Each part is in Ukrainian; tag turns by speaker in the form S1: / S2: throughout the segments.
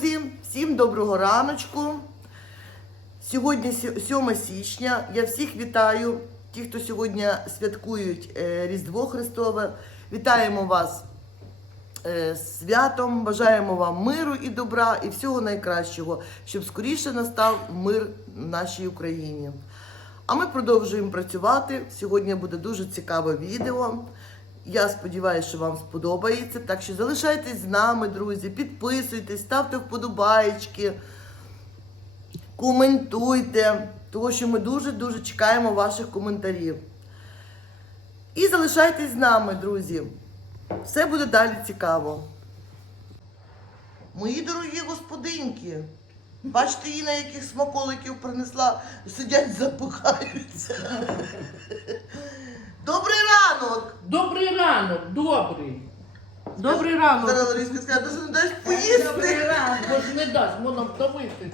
S1: Друзі, всім доброго раночку. Сьогодні 7 січня. Я всіх вітаю. Ті, хто сьогодні святкують е, Різдво Христове. Вітаємо вас е, з святом. Бажаємо вам миру і добра і всього найкращого, щоб скоріше настав мир в нашій Україні. А ми продовжуємо працювати. Сьогодні буде дуже цікаве відео. Я сподіваюся, що вам сподобається. Так що залишайтесь з нами, друзі, підписуйтесь, ставте вподобаєчки, коментуйте, тому що ми дуже-дуже чекаємо ваших коментарів. І залишайтесь з нами, друзі. Все буде далі цікаво. Мої дорогі господинки, бачите, її на яких смаколиків принесла, сидять, запихаються. Добрий ранок!
S2: Добрий ранок, добрий. Добрий ранок.
S1: Зараз Ларіска скаже, ти ж не даєш поїсти.
S2: Бо ж не дасть, воно вдавитися.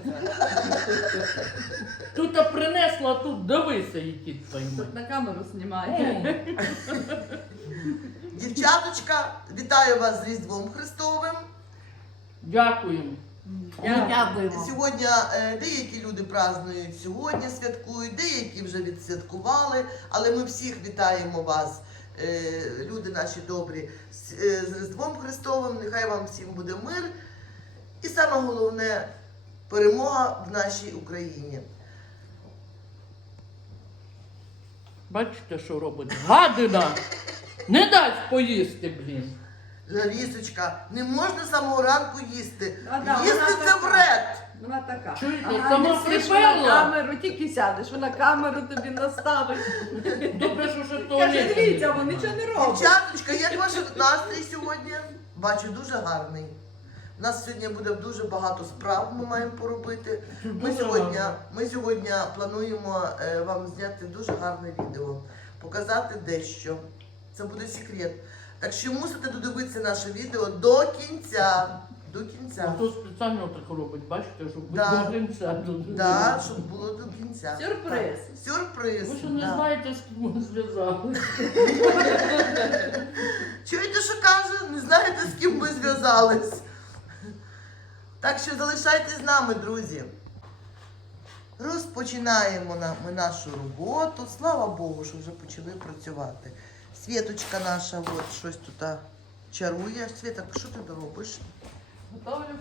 S2: Тут а принесла, а тут давися, які твої.
S3: Тут на камеру знімає.
S1: Дівчаточка, вітаю вас з Різдвом Христовим.
S2: Дякуємо.
S3: Дякуємо.
S1: Сьогодні е, деякі люди празднують сьогодні, святкують, деякі вже відсвяткували, але ми всіх вітаємо вас, люди наші добрі, з, е, Різдвом Христовим. Нехай вам всім буде мир. І саме головне перемога в нашій Україні.
S2: Бачите, що робить? Гадина! Не дасть поїсти, блін.
S1: Ларісочка, не можна з самого ранку їсти.
S3: А, да,
S1: їсти
S3: вона
S1: це вред.
S3: Вона така.
S2: Чуєте,
S3: Ага,
S2: сама
S3: не камеру, тільки сядеш, вона камеру тобі наставить.
S2: Добре, що вже то
S3: Каже, дивіться, вони нічого не роблять.
S1: Дівчаточка, як ваш настрій сьогодні? Бачу, дуже гарний. У нас сьогодні буде дуже багато справ, ми маємо поробити. Ми сьогодні, ми сьогодні плануємо е, вам зняти дуже гарне відео, показати дещо. Це буде секрет. Так що мусите додивитися наше відео до кінця. До
S2: А то спеціально так робить, бачите, щоб
S1: Да.
S2: до кінця тут.
S1: Да, щоб було до кінця.
S3: Сюрприз.
S1: Так. Сюрприз.
S2: Ви що не
S1: да.
S2: знаєте, з ким ви зв'язали?
S1: Чуєте, що каже? Не знаєте, з ким ми зв'язались. Так що залишайтесь з нами, друзі. Розпочинаємо ми нашу роботу. Слава Богу, що вже почали працювати. Світочка наша от щось тут чарує. Світа, що ти робиш?
S3: Готовлю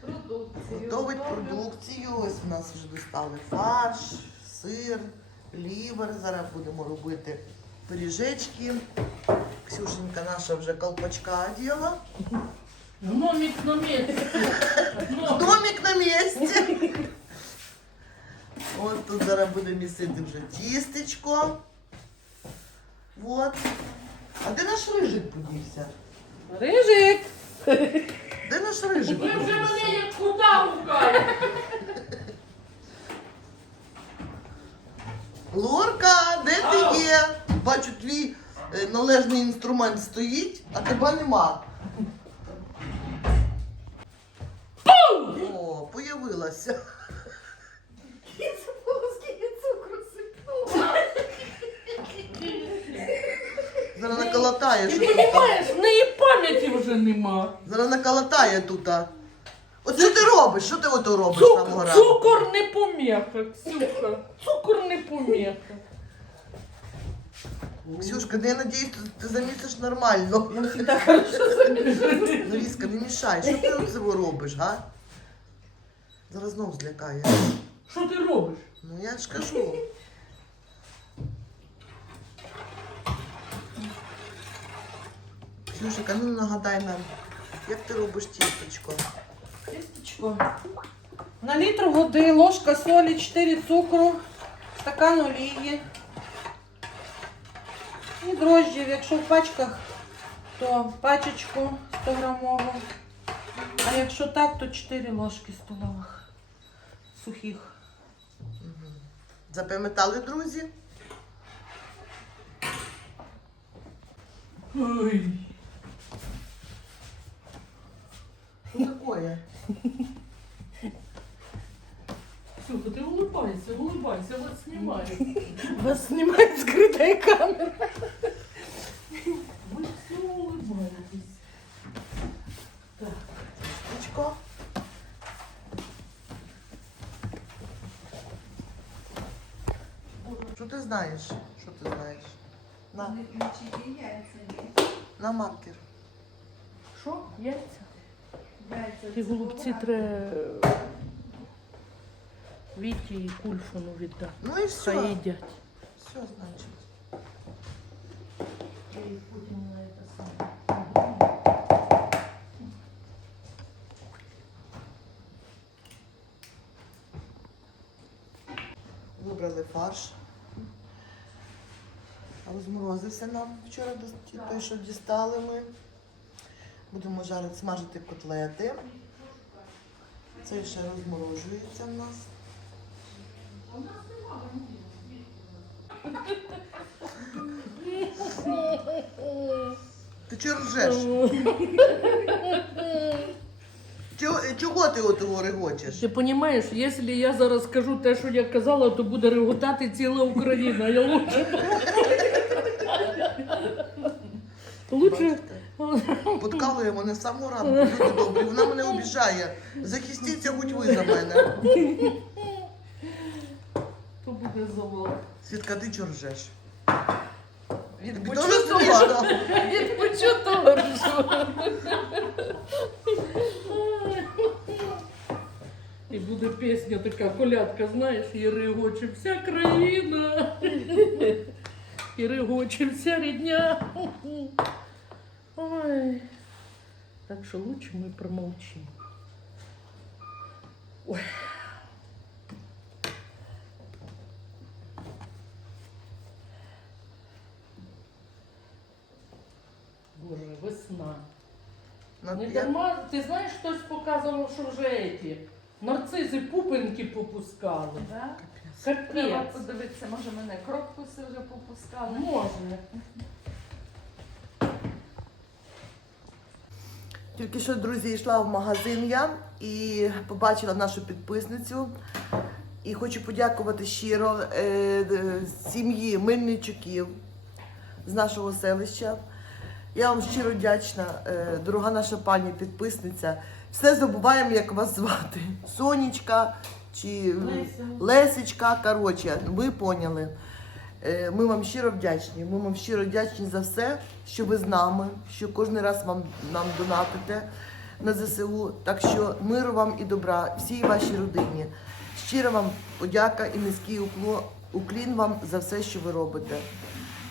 S3: продукцію.
S1: Готовить
S3: готовлю.
S1: продукцію. Ось у нас вже достали фарш, сир, лівер. Зараз будемо робити пиріжечки. Ксюшенька наша вже колпачка оділа.
S2: Гномік на місці.
S1: Домик на місці. От тут зараз буде місити вже тістечко. От. А де наш рижик подівся?
S3: Рижик.
S1: Де наш рижик?
S2: Ви вже мене як кута гукаєте.
S1: Лорка, де ти є? Бачу, твій е, належний інструмент стоїть, а тебе нема. О, появилася.
S3: Скільки цукру сипнула.
S1: Зараз наколотає.
S2: Ти
S1: що тут.
S2: розумієш, в неї пам'яті вже нема.
S1: Зараз наколотає тут. а. От що ти робиш? Що ти ото робиш з самого
S2: Цукор, цукор не поміха, Ксюха. Цукор не поміха.
S1: Ксюшка, ну я надіюсь, ти, ти замісиш нормально.
S3: Я хорошо заміжу.
S1: Ларіска, не мішай, що ти оце робиш, га? Зараз знов злякає.
S2: Що ти робиш?
S1: Ну я ж кажу. Ксюшка, ну нагадай нам, як ти робиш тістечко?
S4: Тістечко. На літр води, ложка солі, 4 цукру, стакан олії. І дрожджів, якщо в пачках, то пачечку 100 грамову. А якщо так, то 4 ложки столових сухих.
S1: Запам'ятали, друзі?
S2: Ой.
S1: Что такое?
S2: Ксюха, ты улыбайся, улыбайся, вас снимают.
S4: Вас снимает скрытая камера.
S2: Вы все
S1: улыбаетесь. Так, очко. Что ты знаешь?
S3: Что ты знаешь? На.
S1: На маркер.
S2: Что?
S3: Яйца?
S2: Ті голубці треба Віті і Кульфону віддати.
S1: Ну і
S2: Хай
S1: все.
S2: їдять.
S1: Все, значить. Вибрали фарш. Розморозився нам вчора той, що дістали ми. Будемо жарити, смажити котлети. Це ще розморожується в нас. Ти чого ржеш? Чого, чого ти от того регочеш?
S2: Ти розумієш, якщо я зараз скажу те, що я казала, то буде реготати ціла Україна. Я лучше. Лучше.
S1: Подкалуємо не з самого ранку, люди добрі. Вона мене обіжає. Захистіться хоч ви за мене.
S2: То буде завал.
S1: Свідка, ти чого ржеш?
S3: Від
S1: Тобі
S3: почутого.
S1: смішно?
S3: Від почутого ржу.
S2: І буде пісня така, колядка, знаєш, і регоче вся країна. І регоче вся рідня. Так що лучше ми промовчимо. Ой. Боже, весна.
S1: Ну,
S2: Не
S1: я-
S2: дарма, ти знаєш, хтось показував, що вже еті нарцизи пупинки попускали.
S3: Да? Треба
S2: Капець.
S3: подивитися, може мене крокуси вже попускали.
S2: Може.
S1: Тільки що, друзі, йшла в магазин я і побачила нашу підписницю. І хочу подякувати щиро е, сім'ї Мельничуків з нашого селища. Я вам щиро вдячна, е, дорога наша пані підписниця. Все забуваємо, як вас звати. Сонечка чи
S2: Леся.
S1: Лесечка. Коротше, ви поняли. Е, Ми вам щиро вдячні. Ми вам щиро вдячні за все, що ви з нами, що кожен раз вам нам донатите на ЗСУ. Так що миру вам і добра всій вашій родині. Щира вам подяка і низький уклін вам за все, що ви робите.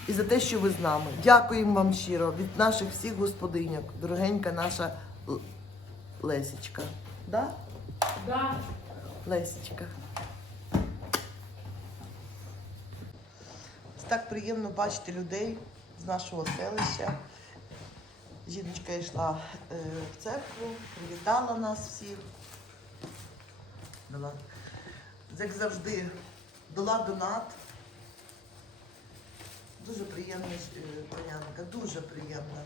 S1: І за те, що ви з нами. Дякуємо вам щиро від наших всіх господиньок, дорогенька наша Л- Лесечка. Да?
S2: Да.
S1: Лесечка. Так приємно бачити людей з нашого селища. Жіночка йшла е, в церкву, привітала нас всіх. Дала, як завжди, дала донат. Дуже приємна е, панянка, дуже приємна.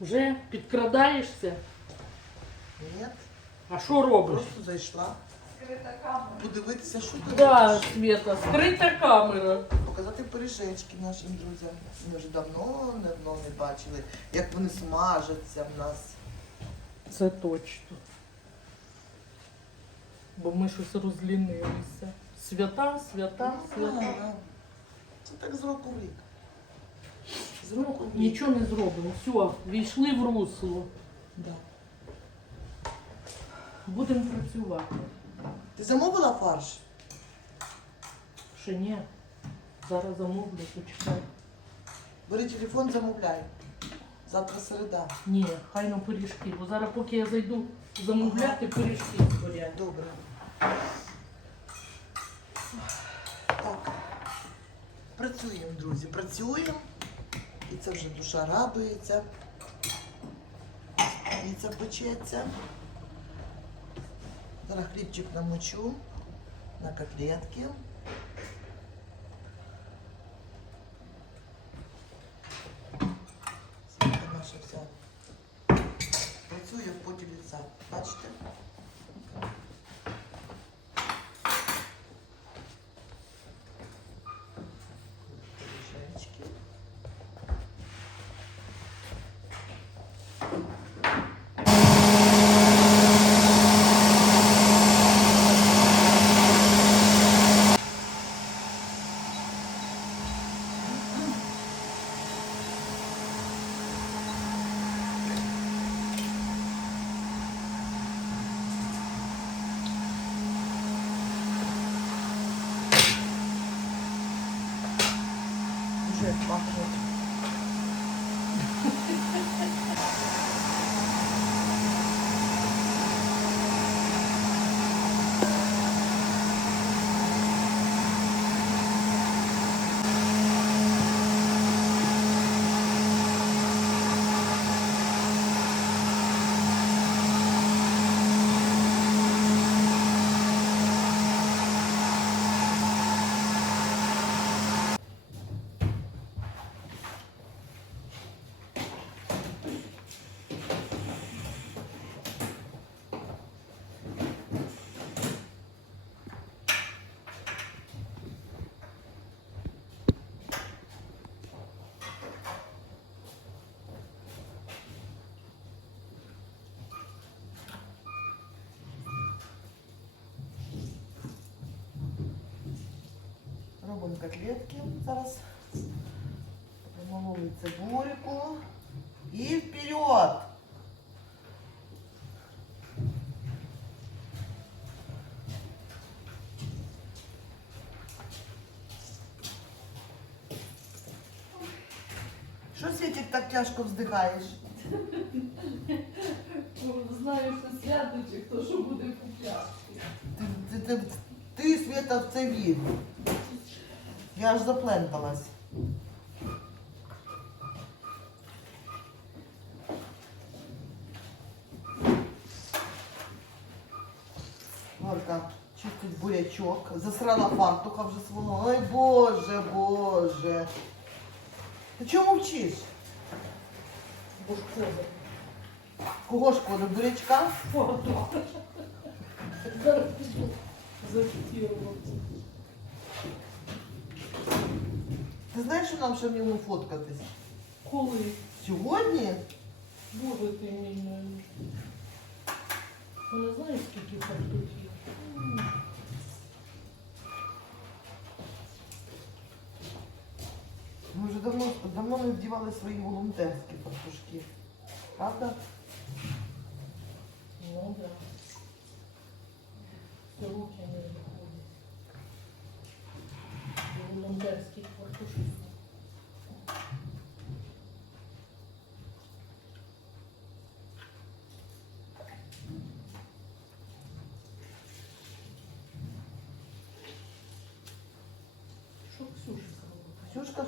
S2: Вже підкрадаєшся?
S1: Ні,
S2: А що робиш?
S1: просто зайшла
S3: Скрита камера.
S1: подивитися, що тут.
S2: Да, Света, скрита камера.
S1: Показати пиріжечки нашим друзям. Ми вже давно давно не бачили, як вони смажаться в нас.
S2: Це точно. Бо ми щось розлінилися. Свята, свята, свята.
S1: Це так з року в рік. З року в рік.
S2: Нічого не зробимо. Все, війшли в русло.
S1: Да.
S2: Будемо працювати.
S1: Ти замовила фарш?
S2: Ще ні. Зараз замовлю, почекай.
S1: Бери телефон, замовляй. Завтра середа.
S2: Ні, хай на пиріжки. Бо зараз, поки я зайду замовляти, пиріжки зборять.
S1: Добре. Так. Працюємо, друзі, працюємо. І це вже душа радується. І це печеться. Зараз хлібчик намочу на котлетки. Світка наша вся працює в поті лиця. Боже, як пахне. Робимо котлетки зараз. Помололи цибульку. І вперед! Що, Світик, так тяжко вздихаєш?
S3: Знаєш, що свято чи хто що буде купляти.
S1: Ти, ти, ти, ти Света, в це вір. Я аж запленталась. Горка чистить бурячок, засрала фартуха вже свого. Ой, Боже, Боже. Ти чому мовчиш?
S2: Бо шкода.
S1: Кого шкода? Бурячка?
S2: Фото. Зараз
S1: Ти знаєш, що нам ще в ньому фоткатись?
S2: Коли?
S1: Сьогодні?
S2: Боже ти мій. Вона знає, скільки фартухів?
S1: Ми вже давно, давно не вдівали свої волонтерські фартушки. Правда?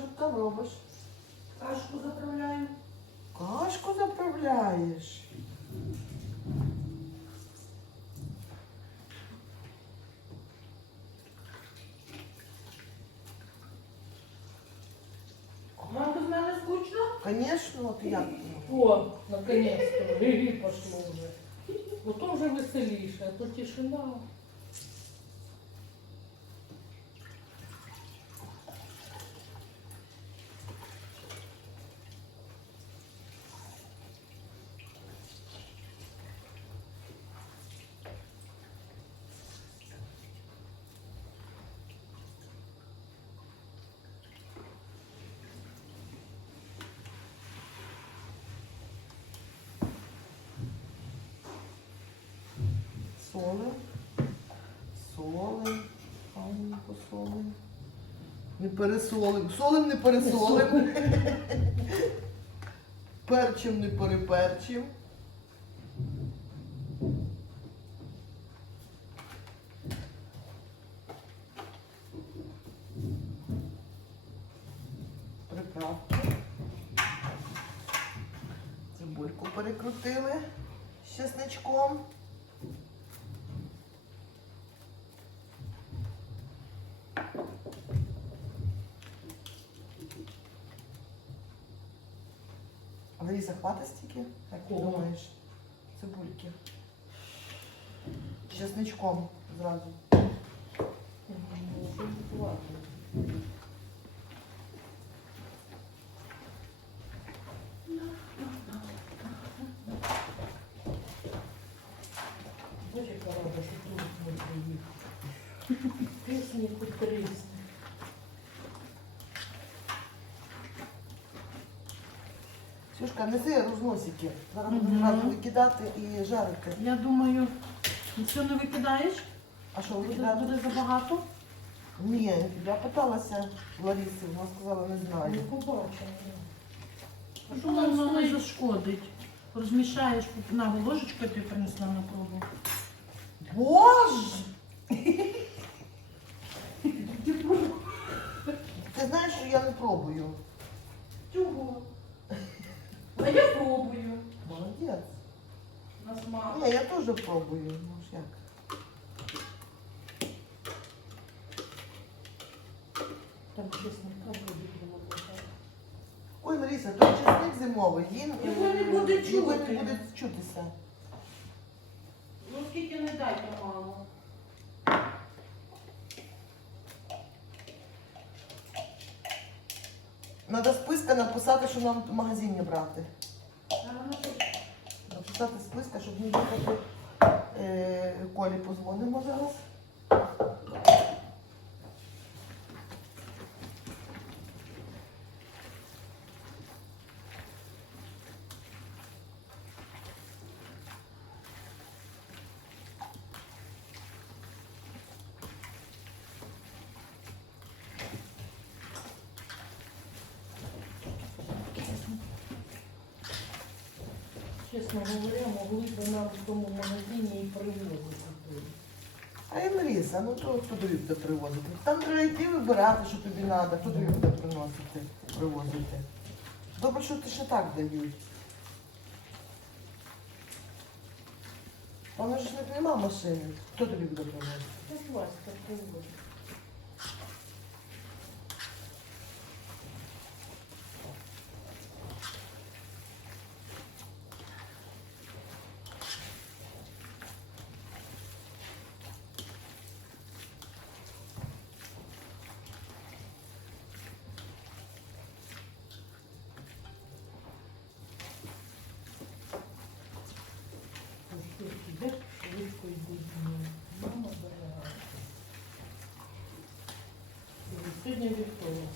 S2: що
S1: ти там робиш?
S3: Кашку заправляю.
S1: Кашку заправляєш.
S3: Вам без мене скучно?
S1: Звісно, от як.
S2: О, наконец-то, гиги пошло вже. Ото вже веселіше, а то тишина.
S1: Посолим. Не пересолим. Солим, не пересолим. Перчим, не переперчим. хватить стільки? Як ти
S2: Кого?
S1: думаєш? Цибульки. З Чесничком зразу.
S2: Ну, що ладно. Боже, яка рада, що тут не приїхав.
S1: Ксюшка, неси розносики. Зараз будемо
S4: Мгм.
S1: викидати і жарити.
S4: Я думаю, нічого не викидаєш?
S1: А що,
S4: Буде,
S1: викидати?
S4: буде забагато?
S1: Ні, я питалася Лариси, вона сказала, не
S2: Не
S1: знаю.
S2: побачила.
S4: А що воно не зашкодить? Розмішаєш на ложечку, ти принесла на пробу.
S1: Боже! Ти знаєш, що я не пробую.
S4: Чого? А я пробую.
S1: Молодець.
S4: На смак.
S1: Ні, я теж пробую. Ну ж як.
S2: Там чесника буде.
S1: Ой, Лариса, той чесник зимовий, він
S4: Його не буде
S1: його
S4: чути.
S1: не буде чутися.
S4: Ну скільки не дай, то мало.
S1: Треба списка написати, що нам в магазині брати. Написати списка, щоб не. Е, Колі позвонимо зараз.
S2: Чесно говоря, могли б нам в тому магазині і привозити туди.
S1: А я Лариса, ну то хто тобі буде привозити? Там треба йти вибирати, що тобі треба, хто тобі буде приносити, привозити. Добре, що ти ще так дають. Там ж не- нема машини. Хто тобі буде приносити?
S2: Будь ласка, привозить.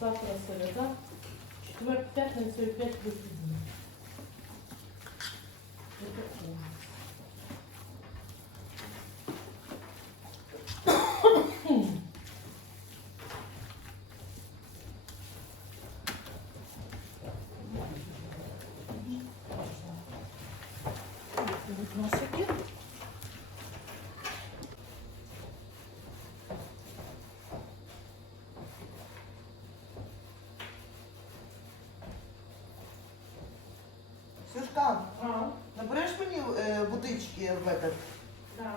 S2: Вівторок, завтра середа, четвер, п'ятниця і п'ять
S1: Сюшка,
S4: А,
S1: набереш мені е, водички в этот?
S4: да.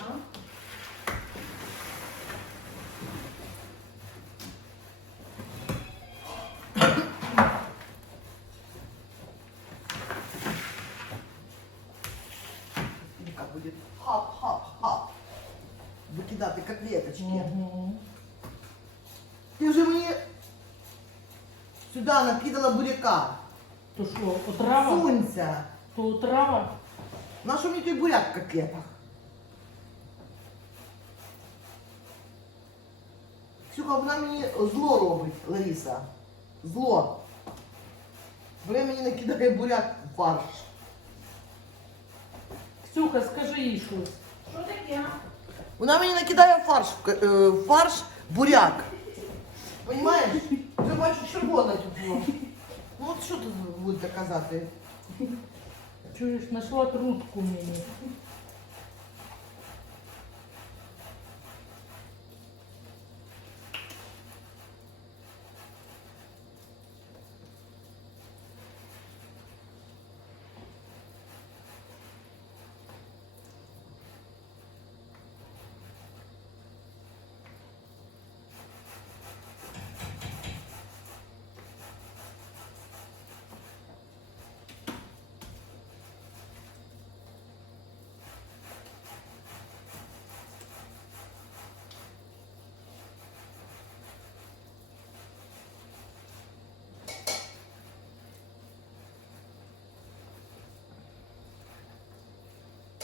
S1: Хап-хап-хап. Викидати котлеточки.
S2: Мгм.
S1: Ти вже мені сюди накидала буряка.
S2: То що, отрава?
S1: Сунься.
S2: То отрава?
S1: На що мені той буряк в котлетах? Ксюха, вона мені зло робить, Лариса. Зло. Вона мені накидає буряк в фарш.
S2: Ксюха, скажи їй щось.
S4: Що таке?
S1: Вона мені накидає фарш, в к- е, в фарш буряк. Понимаєш? Вже бачу червоне тут. було. Ну от що тут будете казати?
S2: Чуєш, знайшла трубку мені.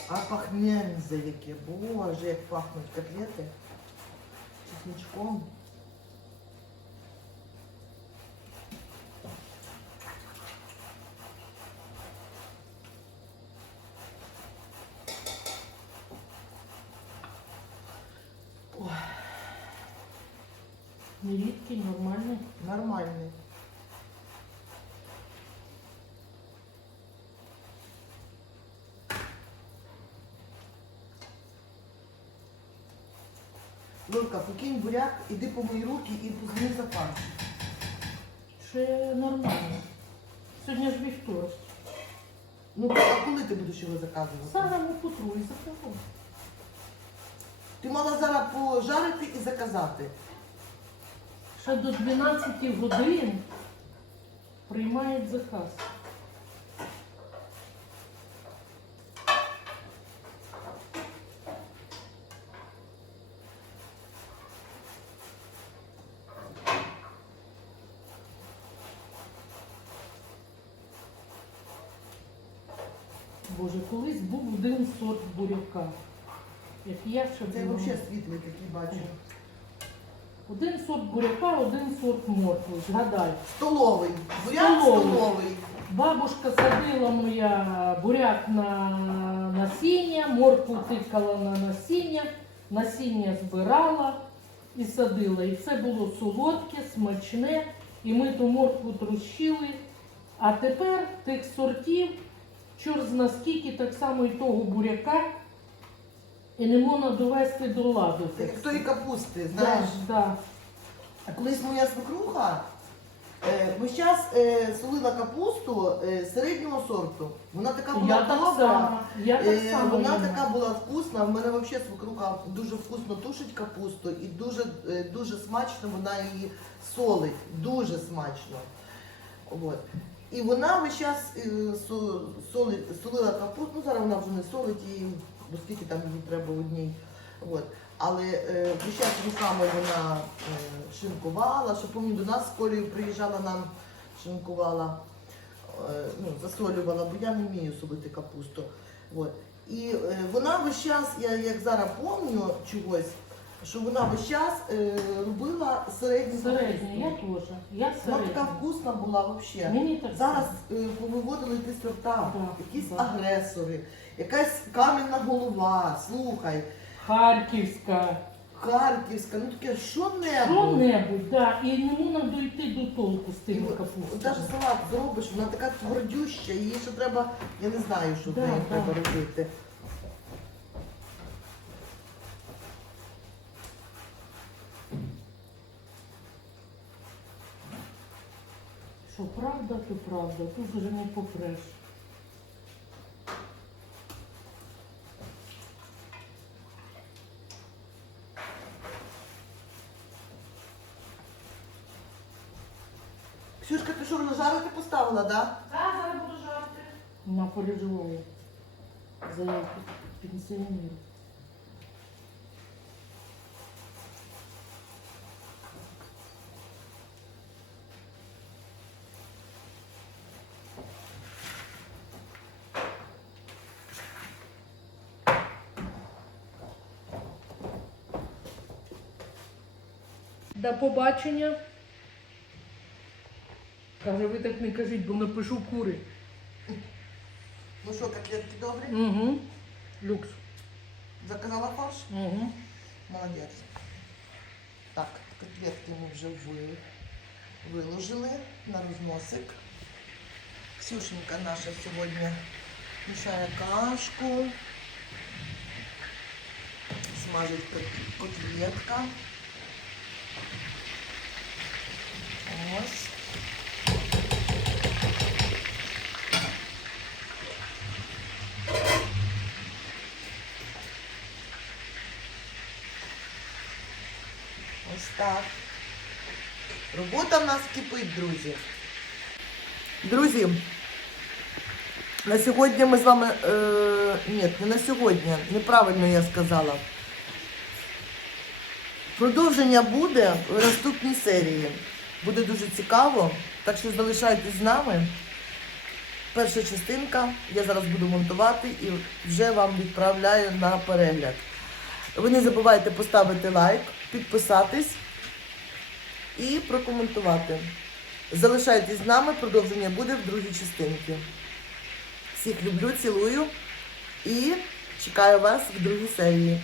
S1: А пахнензе яке. Боже, як пахнуть котлети. Чесничком. Лурка, покинь буряк, іди помий руки і позни запас.
S2: Ще нормально. Сьогодні ж вівторок.
S1: Ну, а коли ти будеш його заказувати?
S2: Зараз ми потру і закажу.
S1: Ти мала зараз пожарити і заказати.
S2: Ще до 12 годин приймають заказ. Боже, колись був один сорт буряка. Як я ще
S1: Це взагалі світлий такий бачу.
S2: Один сорт буряка, один сорт моркви. Згадай.
S1: Столовий. Буряк
S2: Столовий.
S1: столовий.
S2: Бабушка садила моя буряк на насіння, моркву тикала на насіння, насіння збирала і садила. І це було солодке, смачне, і ми ту моркву трощили. А тепер тих сортів, чор зна скільки, так само і того буряка, і не можна довести до ладу.
S1: Це як тої капусти, знаєш.
S2: да.
S1: А колись моя свекруха е, весь час е, солила капусту е, середнього сорту. Вона така була
S2: Я так
S1: добра.
S2: само. Я так
S1: Е,
S2: само.
S1: Вона
S2: їм.
S1: така була вкусна. В мене взагалі свекруха дуже вкусно тушить капусту і дуже, е, дуже смачно вона її солить. Дуже смачно. От. І вона весь час е, со- соли- солила капусту, ну зараз вона вже не солить її, бо скільки там їй треба одній. От. Але е, весь час руками вона е, шинкувала, що пам'ятаю, до нас з Колею приїжджала нам, шинкувала, ну, засолювала, бо я не вмію солити капусту. От. І вона весь час, я як зараз пам'ятаю чогось, що вона весь час е, робила середню
S2: Середня, я теж. Я
S1: Вона така
S2: середня.
S1: вкусна була взагалі.
S2: Мені так
S1: Зараз е, повиводили ті сорта, якісь
S2: да.
S1: агресори, якась кам'яна голова, слухай,
S2: Харківська.
S1: Харківська, ну таке що-небудь.
S2: Що-небудь, да. І не можна дойти до толку з тими
S1: от-
S2: капустами.
S1: салат зробиш, вона така твердюща, її ще треба, я не знаю, що
S2: Да,
S1: нею
S2: да.
S1: треба робити.
S2: Що правда. Тут вже не попреш.
S1: Ксюшка, ти що, вже жарити поставила, так? Да?
S3: Так, зараз буду жарти.
S2: Вона переживає за пенсіонерів. До побачення. Каже, ви так не кажіть, бо напишу кури.
S1: Ну що, котлетки добрі?
S2: Угу. Люкс.
S1: Заказала фарш?
S2: Угу.
S1: Молодець. Так, котлетки ми вже виложили на розносик. Ксюшенька наша сьогодні мішає кашку. Смажить котлетка. Ось. Ось так. Робота в нас кипить, друзі. Друзі, на сьогодні ми з вами. Е, ні, не на сьогодні, неправильно я сказала. Продовження буде в наступній серії. Буде дуже цікаво. Так що залишайтесь з нами. Перша частинка я зараз буду монтувати і вже вам відправляю на перегляд. Ви не забувайте поставити лайк, підписатись і прокоментувати. Залишайтесь з нами, продовження буде в другій частинці. Всіх люблю, цілую і чекаю вас в другій серії.